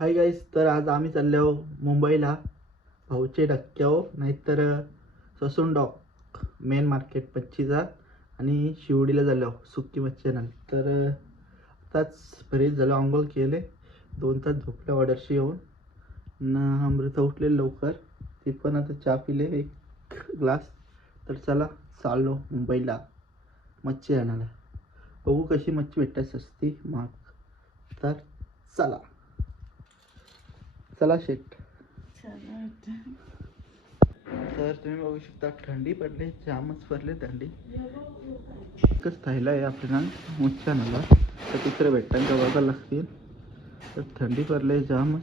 Hi guys, तर आज आम्ही चाललो मुंबईला भाऊचे डक्क्यावर नाहीतर ससून डॉक मेन मार्केट मच्छीचा आणि शिवडीला झालो सुक्की मच्छी आणायला. तर आताच फ्रेश झालो, आंघोळ केले, 2 तास झोपल्या ऑर्डरशी येऊन न अमृता उठले लवकर, ती पण आता चहा पिले 1 ग्लास. तर चला चाललो मुंबईला मच्छी आणायला. बघू कशी मच्छी भेटते, सस्ती महाग. तर चला चला शेट. तर तुम्ही बघू शकता थंडी पडली, जामच पडले थंडी. एकच थायला आहे आपल्याला मच्छी आणायला, तर तिकडे भेटताना बघायला लागतील. तर थंडी पडले जामच.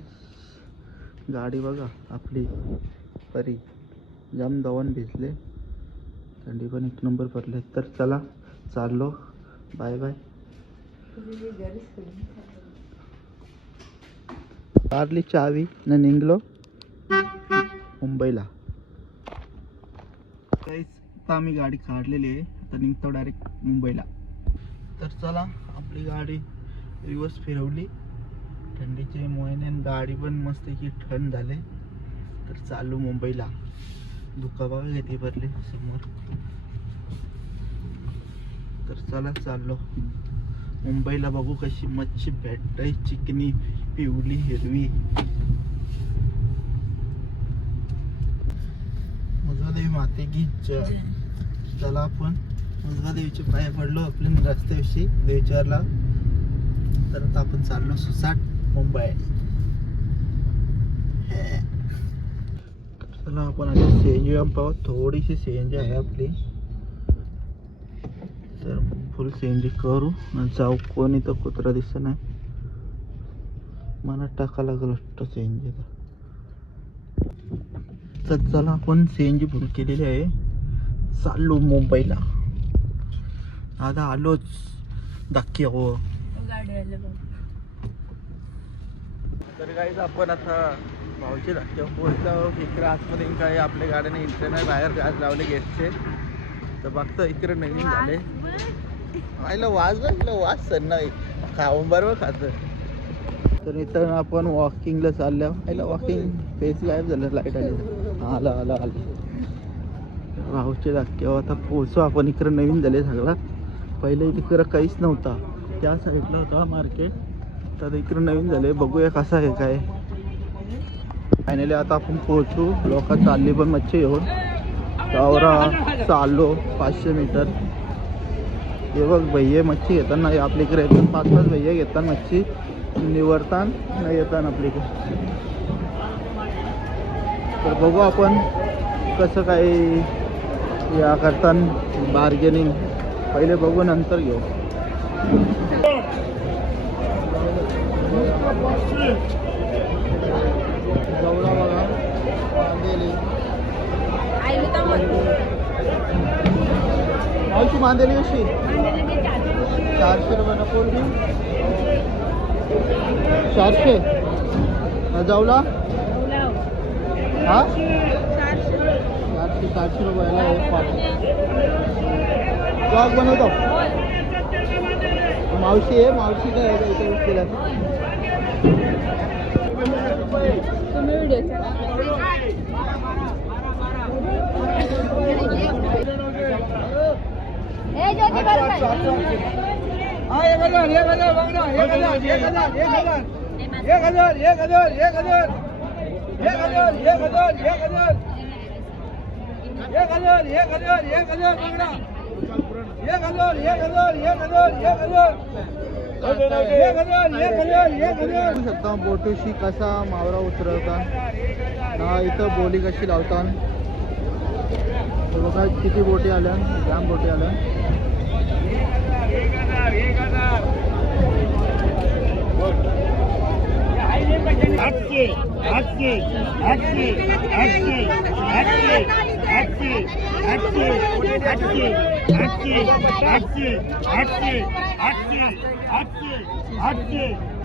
गाडी बघा आपली परी जाम दवन भिजले, थंडी पण 1 नंबर पडले. तर चला चाललो, बाय बाय. कारली चावी न निघलो मुंबईला. आता आम्ही गाडी काढलेली आहे, आता निघतो डायरेक्ट मुंबईला. तर चला आपली गाडी रिवर्स फिरवली, थंडीचे महिने गाडी पण मस्त की थंड झाले. तर चालू मुंबईला. धुका बघा किती भरले समोर. तर चला चाललो मुंबईला, बघू कशी मच्छी भेटते, चिकनी पिवली हिरवी. मुजवादेवी माते की जय. चला आपण मुजवादेवीचे पाय पडलो आपल्या रस्त्याविषयी देवचारला. तर आता आपण चाललो सुसाट मुंबई. चला आपण आता सीएनजी पाहू, थोडीशी सीएनजी आहे आपली, तर फुल सीएनजी करू जाऊ. कोणी तर कुत्रा दिसत नाही, मला टाका लागलं वाटतं सीएनजी. तर चला आपण सीएनजी फुल केलेली आहे, चाललो मुंबईला. आता आलोच धक्के हो गाडी. तर गाईज आपण आता भाऊचे धक्के पोहोचलो. इकडे आतमध्ये काय आपल्या गाड्याने इंटर नाही, बाहेर गाज लावले गेटचे. तर बघतो इकडे नवीन झाले, आईला वाज सर नाही खाऊन बरोबर खातं. तर इथं आपण वॉकिंगला चाललो. आईला वॉकिंग फेस गायब झालं, लाईट आली. आला आला आला भाऊचे धक्क्यावर आता पोहोचू आपण. इकडं नवीन झाले सगळं, पहिले इकडं काहीच नव्हता, त्या साईडला होता मार्केट, तर इकडं नवीन झाले. बघूया कसं आहे काय. फायनली आता आपण पोहोचू. लोक चालली पण मच्छी घेऊन. गावरा चाललो 500 मीटर. हे बघ भैये मच्छी घेताना आपल्या इकडे येतात, 5-5 भैये घेतात मच्छी, निवडतान नाही येतात आपल्याकडे. तर बघू आपण कसं काय या करताना बार्गेनिंग. पहिले बघू नंतर घेऊ. गवळा बघा मांदेली, मावशी मांदेली कशी 400 रुपये नको 400 जाऊला. हा 400 रुपयाला एक पाट ब्लॉग बनवतो. मावशी आहे, मावशी काय आहे इथे केला. शकता बोटीशी कसा मावरा उतरवता ना, इथं बोली कशी लावता. बघा किती बोटी आल्या, जाम बोटी आल्या.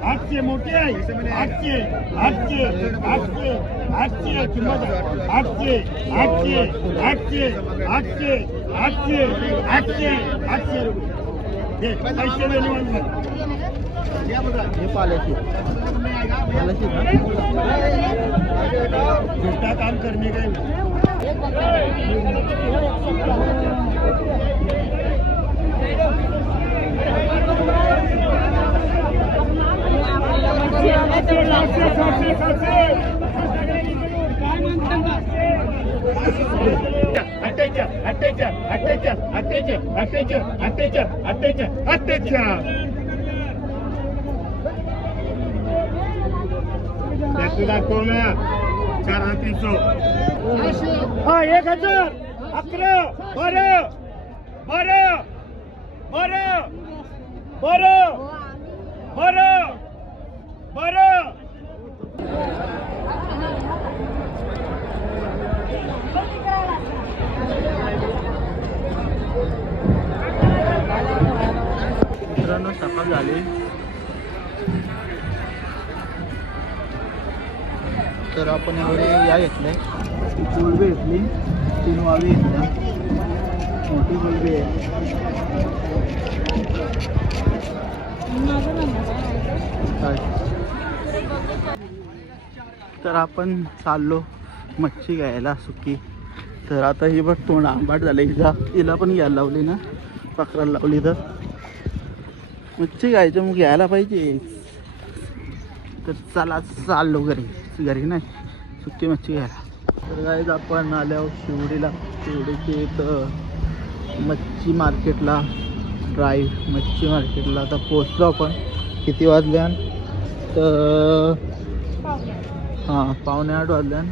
आठशे मोठे आहे, 800 800 800 800 किंमत 800 800 800 800 800 800 800 रुपये पैसे हे पाल्याची पाल्याची ना छोटा काम करने का दाखव ना 4,300 हा 1,000 11 12 12 12 12 12 मित्रांनो सकाळ झाली तर आपण एवढे या घेतले गुलबी घेतली 3 वावी घेतल्या मोठी गुलबी आहे तर आपण चाललो मच्छी घ्यायला सुकी तर आता ही बघ तोंड आंबाट झालं हिला पण घ्यायला लावली ना पकडायला लावली तर मच्छी घ्यायचं मग घ्यायला पाहिजे तर चला चाललो घरी नाही सुकी मच्छी घ्यायला तर गाईज आपण आल्यावर शिवडीची इथं मच्छी मार्केटला ड्राईव्ह मच्छी मार्केटला आता पोचलो आपण किती वाजल्यान तर हां 7:45 वाजल्यान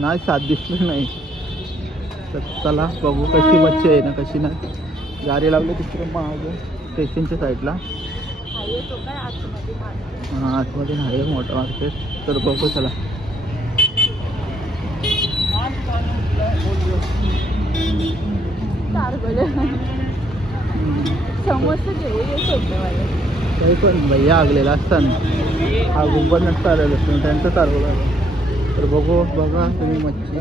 नाही 7 दिसली नाही तर चला बघू कशी मच्छी आहे ना कशी नाही गाडी लावली तिकडे मागं स्टेशनच्या साईडला हां आतमध्ये नाही मोठं मार्केट तर बघू चला काही पण भैया आगलेला असताना हा गुंबर नसता आलेला असतो त्यांचं तारवलं तर बघा तुम्ही मच्छी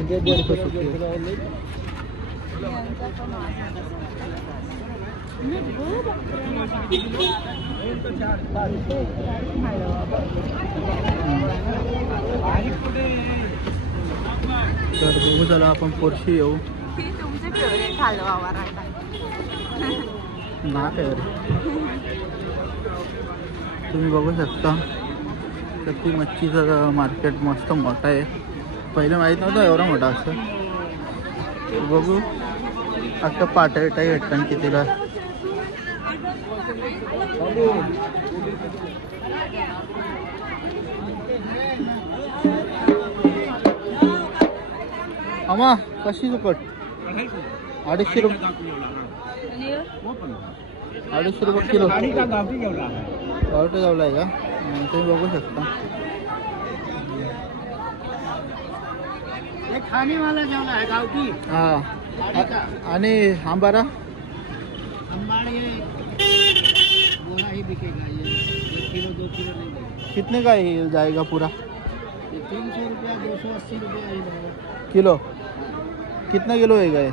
तर बघू चला आपण पोरशी येऊ तुमचे फेवरेट हलवा वराठा ना तुम्ही बघू शकता तर ती मच्छीचं मार्केट मस्त मोठं आहे पहिले माहीत नव्हतं एवढा मोठा असं बघू आता पाटाई भेटतात कितीला अमा कशी सुकट 250 रुपये 250 रुपये किलो गावठी गावला आहे का तुम्ही बघू शकता खाने वाला जेवण आहे गावठी हां आणि आंबारा अंबाड़ी बोरा ही बिकेगा ये 1 किलो 2 किलो नहीं बिकेगा कितने का ही जाएगा पूरा ये 300 रुपया 280 रुपया ही रहेगा किलो कितना किलो है गए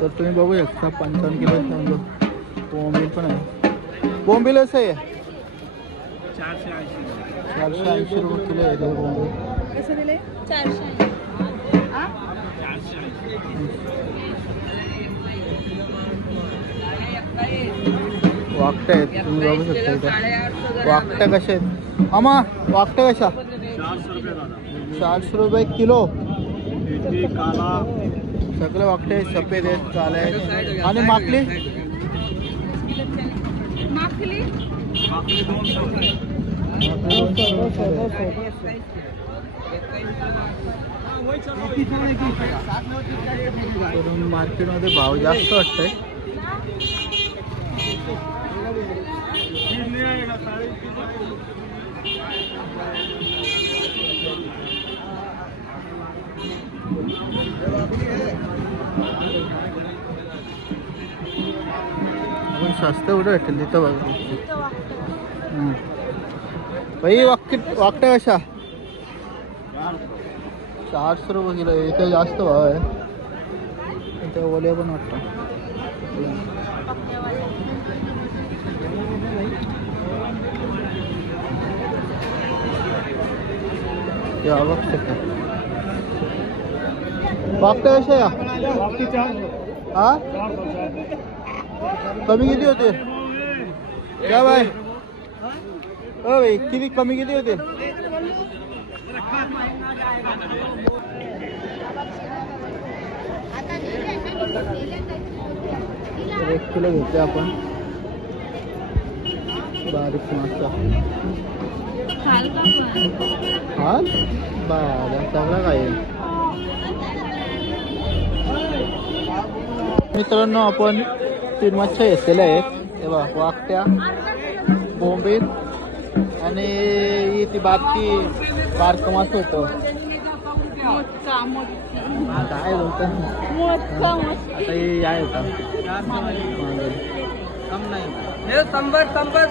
तर तुम्ही बघू शकता 55 किलो समजो बोंबील पण आहे बोंबील असं आहे 480 रुपये किलो आहे ते बोंबील कसं दिले 480 वाकट्या आहेत तुम्ही बघू शकता इथं वाकट्या कशा आहेत अमा वाकट्या कशा 400 रुपये किलो काला सगळे वाकटे सफेद आहेत काळे आहेत आणि माकली माखली मार्केटमध्ये भाव जास्त वाटतंय आपण स्वस्त एवढं भेटेल तिथं बघा भाई वाकट्या कशा 400 रुपये किलो इथं जास्त भाव आहे इथं ओले पण वाटतं या बघ शकता बागटा कशा या हा कमी किती होते क्या बाय भाई किती कमी किती होते 1 किलो घेतले आपण बारीक मासा खाल का पण हा बाबा सगळं काय आहे. मित्रांनो आपण 3 मच्छ्या घेतलेल्या आहेत हे बघा वाकट्या बोंबील आणि ही ती बारकं मासं होतं मोजका मोजकी काय बोलतं मोजका आता हे आहे का कम नहीं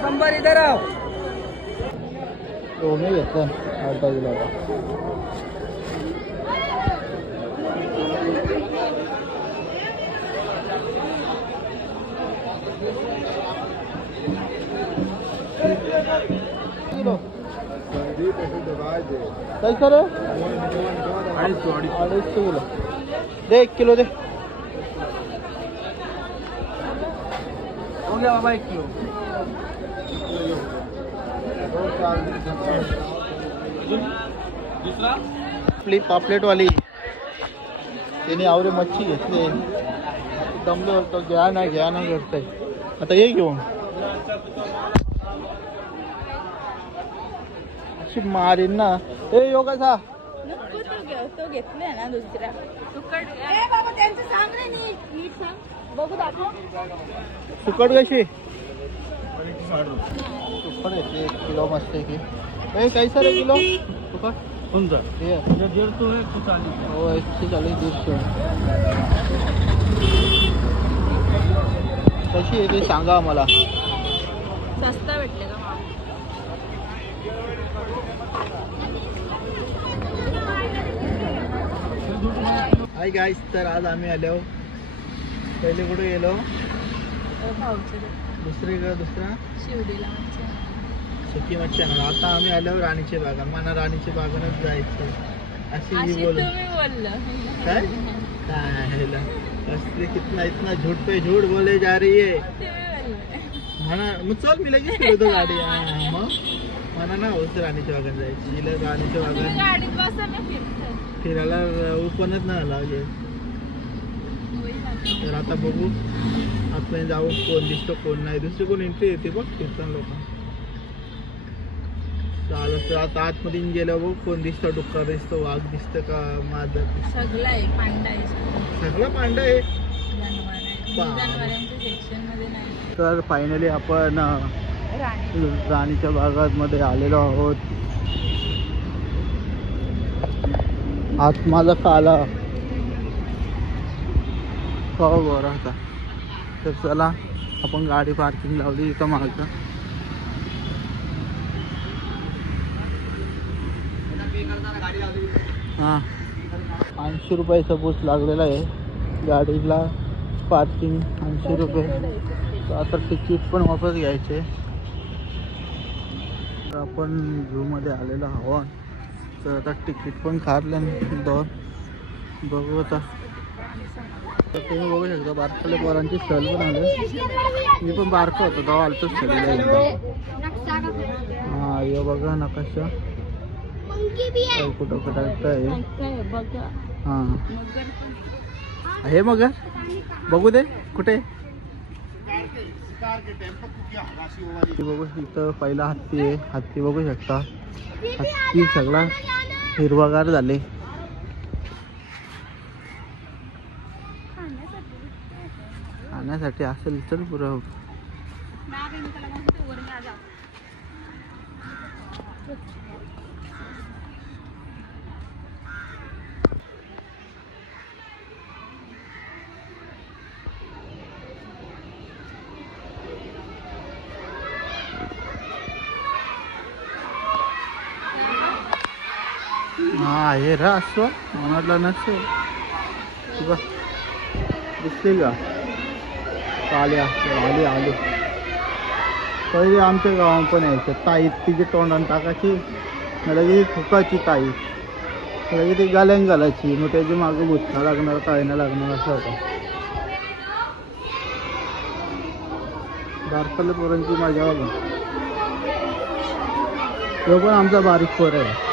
संबर इधर आओ तो मी घेतलं अर्धा किलो होता किलो काय सर 250 किलो दे 1 किलो दे हो गया बाबा 1 किलो आपली पापलेटवाली त्याने आवरे मच्छी घेतले दमलो होतो घ्या ना करताय आता ये घेऊन अशी मारीन ना ए यो कसा नको तो घेतलाय ना दुसरा सुकट ए बाबा त्यांचं सांग रे नीट सांग बघू दाखव सुकट कशी सुकट येते 1 किलो मस्त आहे की ए कैसा रे किलो सुकट सुंदर ये 150 है कुछ आने हो 140 150 कशी आहे ते सांगा आम्हाला स्वस्त भेटले का माल हाय गाईस तर आज आम्ही आलो पहिले कुठे गेलो दुसरा शिवडीला सुकी मच्छी आणून आता आम्ही आलो राणीचे बागान मला राणीचे बागानच जायचं अशी ही बोल तुम्ही बोललं काय असले कितना इतना झूठ पे झूठ बोले जा रही है म्हणा मग चल मी लगेच फिरतो गाडी मग म्हणा ना होतं राणीच्या बागान जायची हिला राणीच्या बागान गाडीत बसा ना फिरतो फिरायला ओपनच नाही आला तर आता बघू आपण जाऊन कोण दिसतो कोण नाही दुसरी कोण एंट्री येते बघ कीर्तन लोक चालत तर आता आतमध्ये गेलं बघ कोण दिसतं डुक्कर दिसतं वाघ दिसतं का मादर सगळं आहे पांडा आहे सगळं पांडा आहे जनावरांच्या सेक्शन मध्ये नाही तर फायनली आपण राणीच्या बागामध्ये आलेलो आहोत आत माझा काला हो बरं आता तर चला आपण गाडी पार्किंग लावली इथं मागं हां 80 रुपयाचा बूस लागलेला आहे गाडीला पार्किंग 80 रुपये तर आता तिकीट पण वापस घ्यायचे तर आपण झूमध्ये आलेलो आहोत तर आता तिकीट पण काढलं बघू आता तर तुम्ही बघू शकता बारकाल्या पोरांची सहल पण आले मी पण बारका होतो तेव्हा आलतोच सहलीला एकदा हां हे बघा नकाशा कुठं कुठं आहे हां आहे मग बघू दे कुठे बघू इथं पहिला हत्ती आहे हत्ती बघू शकता हत्ती सगळा हिरवागार झाले खाण्यासाठी असेल चल पुरं हा हे रा असतो म्हणाला नसेल बघ दिसते का आले आली आली पहिले आमच्या गावात पण यायचं ताईत तिची तोंडाने टाकायची लगेच थुकाची ताईत लगेच ती गाल्यान घालायची मग त्याची मागं भुसका लागणार काय नाही लागणार असं होतं. बारकाल्या पोरांची मजा बघा. तो पण आमचा बारीक पोर आहे.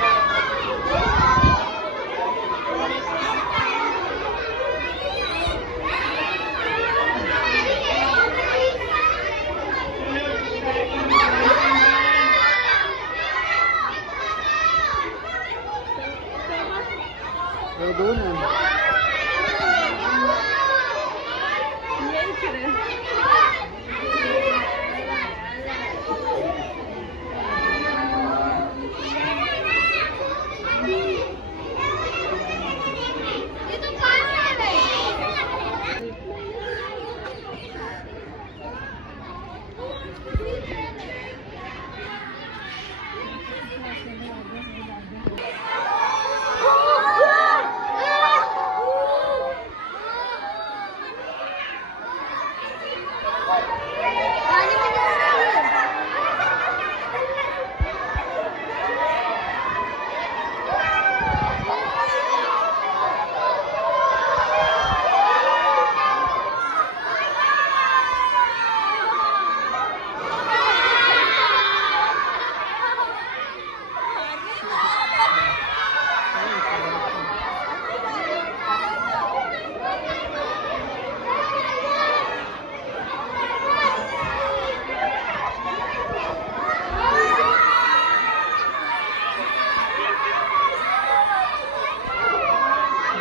दोन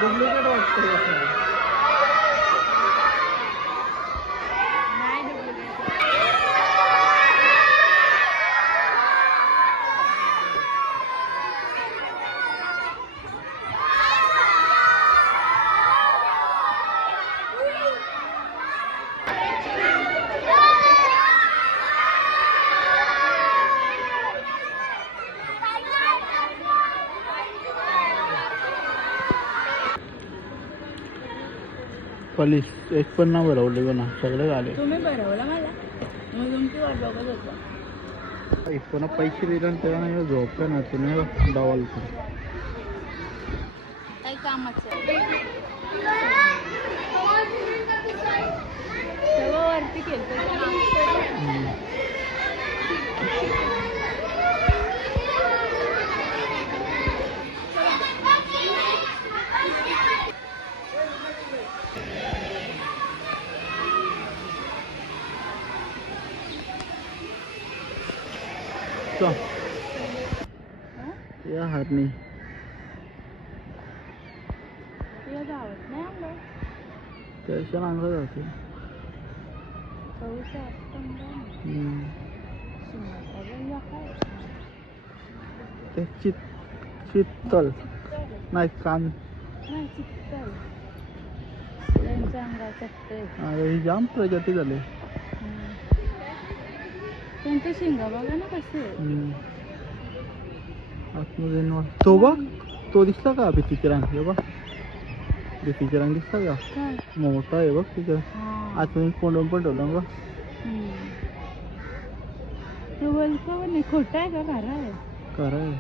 डुप्लिकेट वाटतं. पोलीस एक पण ना भरवले पण सगळे आले. तुम्ही भरवला मला मग तुमची वाट बघत होतो. पुन्हा पैसे दिले तेव्हा नाही झोपले ना तुम्ही डावाल काही कामाचं तेव्हा वरती केलं. या हरणी तुला गावात नाही आणलं त्याच्या अंगात जाते. पाऊस ते चित्तल नाही कान नाही चित्तल त्यांच्या अंगात अरे ही जाम प्रजाती झाले. त्यांचे शिंगा बघा ना कसे आतमध्ये तो बघ तो दिसला का भीतीचे रंग हे बघ भीतीचे रंग दिसला का मोठा आहे बघ तिथं आतमध्ये कोंडून पण ठेवलं बघ. तो बोलतो नाही खोटा आहे का खरा आहे खरं आहे.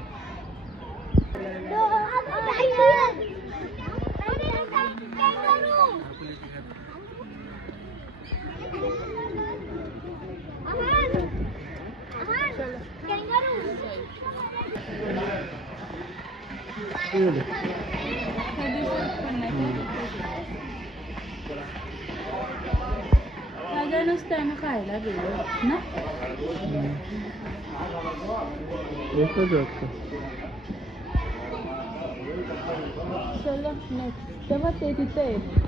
त्यानं खायला गेलो ना एकच वाटतं. चलो नेक्स्ट तेव्हा ते तिथे आहे.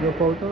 जो पावता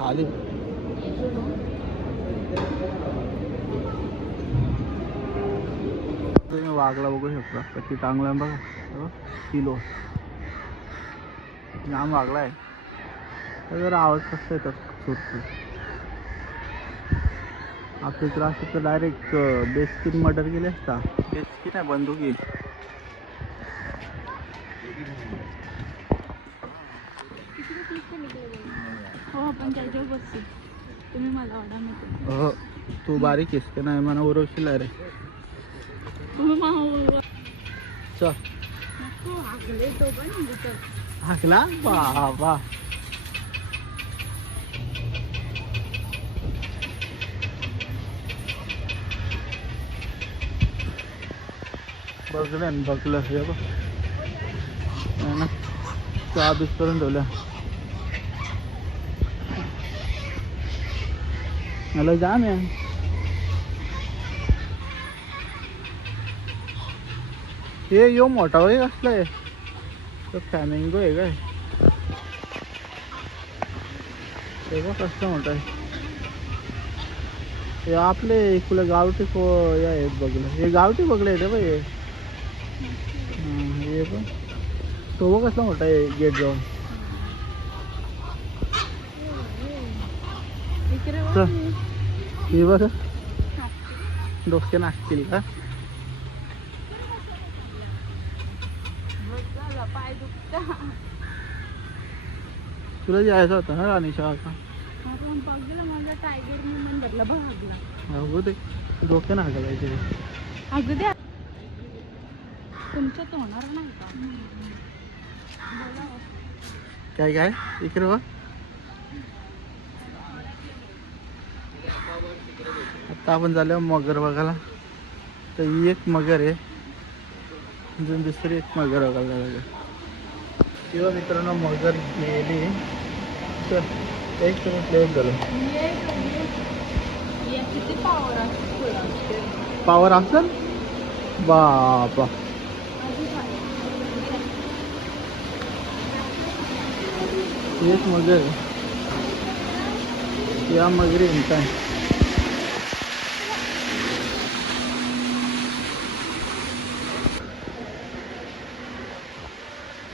खाली तुम्ही वाघला बघू शकता कधी चांगला बघा किलो जाम वागला आहे जरा आवाज कसं येतात सुरसुर आपल्या तर असं तर डायरेक्ट बेस्किन मर्डर केले असता बेस्किन आहे बंदुकी हो आपण त्याच्यावर बसू तुम्ही मला ऑर्डर नको हो तू बारीक आहेस का नाही मला उरवशील रे तुम्ही मला चल नको हाकले तो पण हाकला बाबा बघलं बघलं हे बघ ना चहा बीस करून ठेवल्या मला जाम आहे हे यो मोठा वय कसला आहे तो फॅमिंगो आहे काय ते बघ कसला मोठा आहे हे आपले इकडे गावठी हे आहेत बघलं हे गावठी बघले आहेत बाई हे पण तो बघ कसला मोठा आहे गेट जाऊन हे बघ डोके नाचतील का पाय दुखता तुला जायचं होतं ना राणीच्या का बघलं माझा टायगर मुवमेंट बदला भागला अगो ते डोके ना घालायचे अगं द्या तुमच्यात होणार नाही का काय काय इकडे बघ आता आपण झालो मगर बघायला तर ही एक मगर आहे अजून दुसरी एक मगर बघायला लागेल किंवा मित्रांनो मगर गेली तर एक तुम्ही प्लेट झालं किती पावर असते पावर असेल बापा एक मगर या मगरी काय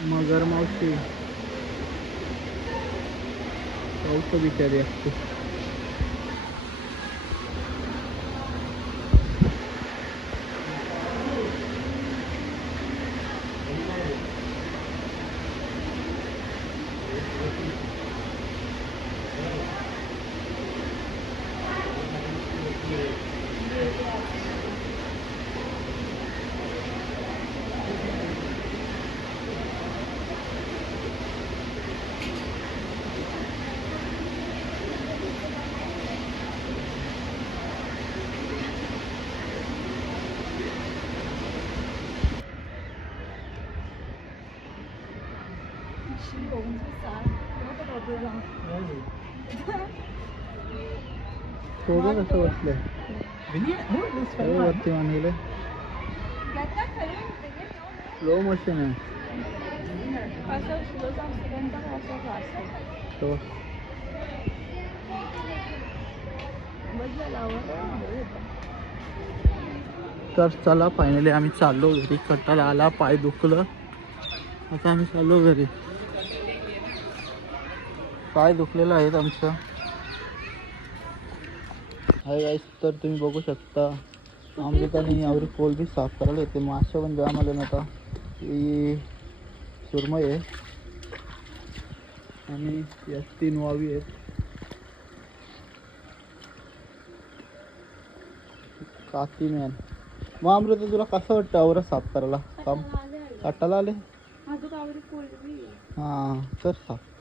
मगर मावशी बहुत बिचारी असते सोबत असं बसलंय वरती मानले स्लो मशीन आहे तो तर चला फायनली आम्ही चाललो घरी कट्टाला आला पाय दुखलं आता आम्ही चाललो घरी पाय दुखलेलं आहेत आमचं हाय गाईस तर तुम्ही बघू शकता आमच्या त्यांनी यावरी पोल बी साफ करायला येते माश्या पण जाम आले ना आता ही सुरमई आहे आणि या 3 वावी आहेत काती मॅन मग अमृता तुला कसं वाटतं आवरा साफ करायला काम काटाला आले हां तर साफ